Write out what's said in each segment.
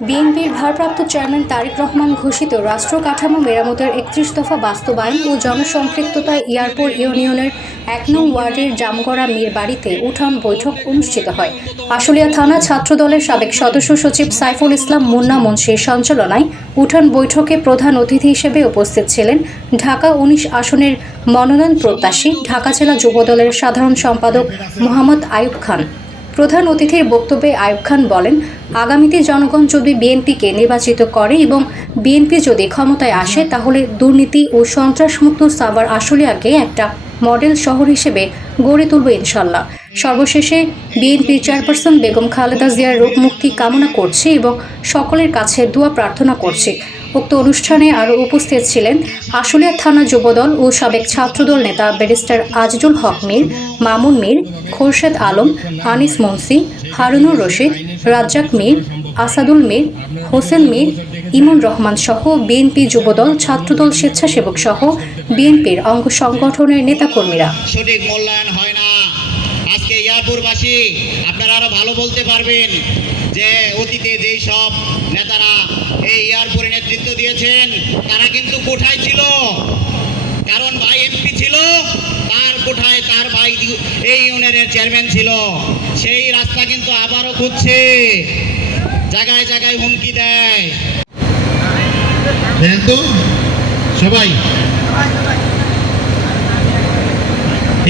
বিএনপির ভারপ্রাপ্ত চেয়ারম্যান তারেক রহমান ঘোষিত রাষ্ট্র কাঠামো মেরামতের একত্রিশ দফা বাস্তবায়ন ও জনসম্পৃক্ততায় ইয়ারপুর ইউনিয়নের এক নং ওয়ার্ডের জামগড়া মীর বাড়িতে উঠান বৈঠক অনুষ্ঠিত হয়। আশুলিয়া থানা ছাত্রদলের সাবেক সদস্য সচিব সাইফুল ইসলাম মুন্না মুন্সির সঞ্চালনায় উঠান বৈঠকে প্রধান অতিথি হিসেবে উপস্থিত ছিলেন ঢাকা উনিশ আসনের মনোনয়ন প্রত্যাশী, ঢাকা জেলা যুবদলের সাধারণ সম্পাদক মোহাম্মদ আয়ুব খান। প্রধান অতিথির বক্তব্যে আয়ুব খান বলেন, আগামীতে জনগণ যদি বিএনপিকে নির্বাচিত করে এবং বিএনপি যদি ক্ষমতায় আসে, তাহলে দুর্নীতি ও সন্ত্রাসমুক্ত সাভার আশুলিয়াকে একটা মডেল শহর হিসেবে গড়ে তুলবে ইনশাল্লাহ। সর্বশেষে বিএনপি চেয়ারপারসন বেগম খালেদা জিয়ার রোগ মুক্তি কামনা করছে এবং সকলের কাছে দোয়া প্রার্থনা করছে। উক্ত অনুষ্ঠানে আরও উপস্থিত ছিলেন আশুলিয়া থানা যুবদল ও সাবেক ছাত্রদল নেতা ব্যারিস্টার আজিজুল হক মীর, মামুন মীর, খোরশেদ আলম, আনিস মুন্সি, হারুনুর রশিদ, রাজ্জাক মীর, আসাদুল মীর, হোসেন মীর, ইমন রহমান সহ বিএনপি যুবদল, ছাত্রদল স্বেচ্ছাসেবক সহ বিএনপির অঙ্গ সংগঠনের নেতাকর্মীরা। হয় না। আজকে আপনারা আরও ভালো বলতে পারবেন। যে অতীতে যেই সব নেতারা এই ইয়ারপুরে নেতৃত্ব দিয়েছেন, তারা কিন্তু কোঠায় ছিল। কারণ ভাই এমপি ছিল, তার কোঠায় তার ভাই এই ইউনিয়নের চেয়ারম্যান ছিল। সেই রাস্তা কিন্তু আবারও খুঁজছে, জায়গায় জায়গায় হুমকি দেয়। তো, সবাই।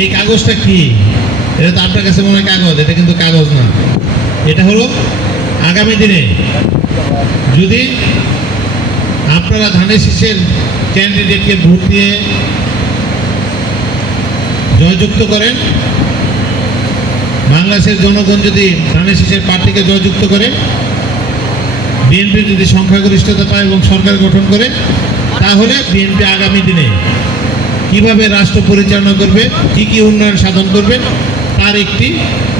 এই কাগজটা কি? এটা তো আপনার কাছে মনে হয় কাগজ, এটা কিন্তু কাগজ না। এটা হলো আগামী দিনে যদি আপনারা ধানের শীষের ক্যান্ডিডেটকে ভোট দিয়ে জয়যুক্ত করেন, বাংলাদেশের জনগণ যদি ধানের শীষের প্রার্থীকে জয়যুক্ত করে বিএনপি যদি সংখ্যাগরিষ্ঠতা পায় এবং সরকার গঠন করে, তাহলে বিএনপি আগামী দিনে কীভাবে রাষ্ট্র পরিচালনা করবে, কি কি উন্নয়ন সাধন করবে, তার একটি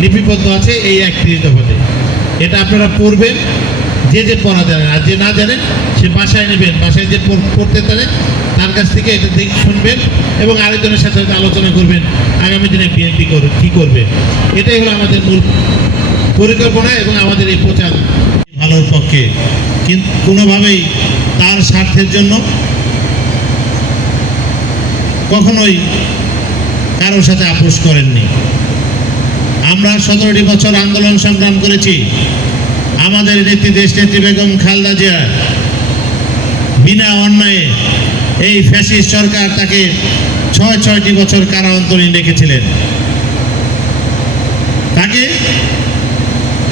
লিপিবদ্ধ আছে এই একত্রিশ দফাতে। এটা আপনারা পড়বেন, যে যে পড়া জানেন, আর যে না জানেন, সে বাসায় নেবেন, বাসায় যে পড়- পড়তে জানেন তার কাছ থেকে এটা দেখ শুনবেন এবং আরেকজনের সাথে আলোচনা করবেন, আগামী দিনে বিএনপি করবে, কী করবে। এটাই হলো আমাদের মূল পরিকল্পনা এবং আমাদের এই প্রচার ভালোর পক্ষে। কিন্তু কোনোভাবেই তার স্বার্থের জন্য কখনোই কারোর সাথে আপোষ করেননি। আমরা সতেরোটি বছর আন্দোলন সংগ্রাম করেছি। আমাদের নেত্রী দেশ নেত্রী বেগম খালদা জিয়া বিনা অন্যায়ে এই ফ্যাসিস্ট সরকার তাকে ছয় ছয়টি বছর কারা অন্তরীণ রেখেছিলেন। তাকে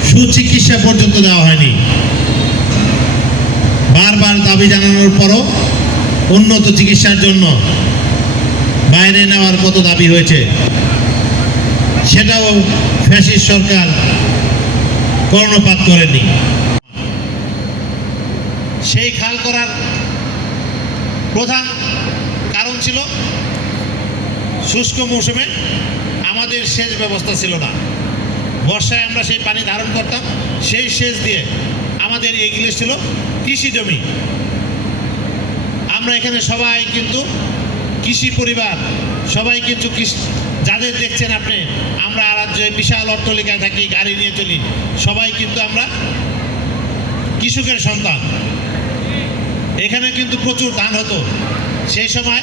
সুচিকিৎসা পর্যন্ত দেওয়া হয়নি। বারবার দাবি জানানোর পরও উন্নত চিকিৎসার জন্য বাইরে নেওয়ার কত দাবি হয়েছে। সেটাও ফ্যাসিস্ট সরকার কর্ণপাত করেনি। সেই খাল করার প্রধান কারণ ছিল শুষ্ক মৌসুমে আমাদের সেচ ব্যবস্থা ছিল না। বর্ষায় আমরা সেই পানি ধারণ করতাম, সেই সেচ দিয়ে আমাদের এগুলো ছিল কৃষি জমি। আমরা এখানে সবাই কিন্তু কৃষি পরিবার, সবাই কিন্তু কৃষি যাদের দেখছেন আপনি, আমরা রাজ্যে বিশাল অট্টলিকায় থাকি, গাড়ি নিয়ে চলি, সবাই কিন্তু আমরা কৃষকের সন্তান। এখানে কিন্তু প্রচুর ধান হতো। সেই সময়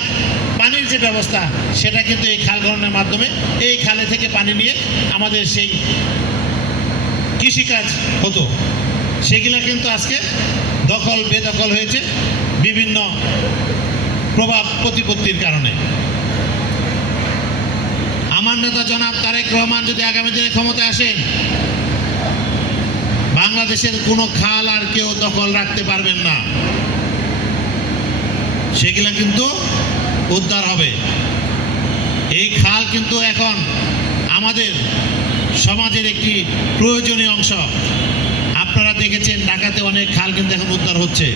পানির যে ব্যবস্থা, সেটা কিন্তু এই খাল খননের মাধ্যমে, এই খালে থেকে পানি নিয়ে আমাদের সেই কৃষিকাজ হতো। সেগুলো কিন্তু আজকে দখল বেদখল হয়েছে বিভিন্ন প্রভাব প্রতিপত্তির কারণে। নেতা জনাব তারেক রহমান, যদি আগামী দিনে ক্ষমতায় আসেন বাংলাদেশের কোনো খাল আর কেউ দখল রাখতে পারবেন না। সেগুলা কিন্তু উদ্ধার হবে। এই খাল কিন্তু এখন আমাদের সমাজের একটি প্রয়োজনীয় অংশ। আপনারা দেখেছেন, ঢাকাতে অনেক খাল কিন্তু এখন উদ্ধার হচ্ছে।